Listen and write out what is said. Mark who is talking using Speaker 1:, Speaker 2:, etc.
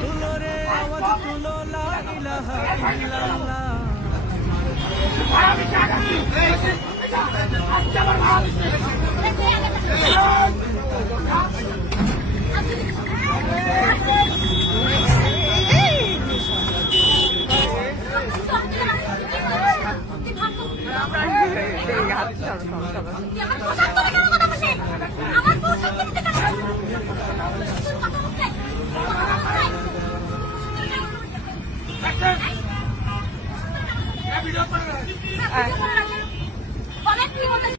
Speaker 1: তুলো রে আওয়াজ তুলো লা ইলাহা ইল্লাল্লাহ
Speaker 2: আমার? তুই কথা বলছে?